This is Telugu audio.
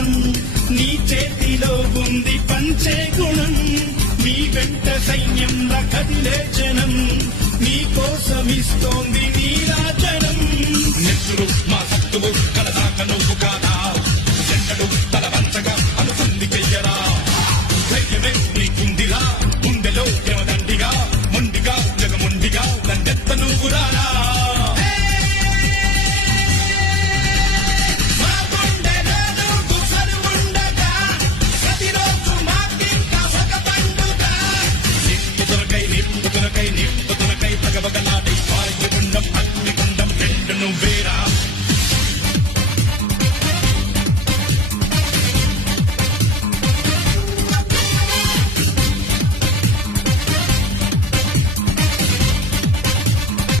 రణం, నీ చేతిలో ఉంది పంచే గుణం, నీ వెంట సైన్యంలా కదిలే జనం, నీ కోసమిస్తోంది నీరాజనం. నెత్తురు మా సత్తువు కలదాక నువ్వు కాదా, చెట్టడు తల వంచగా అనుకుంది చెయ్యరా, ధైర్యమే నీకుందిరా గుండెలో యమదండిగా, మొండిగా జగముండిగా దండెత్త నువ్వు రారా.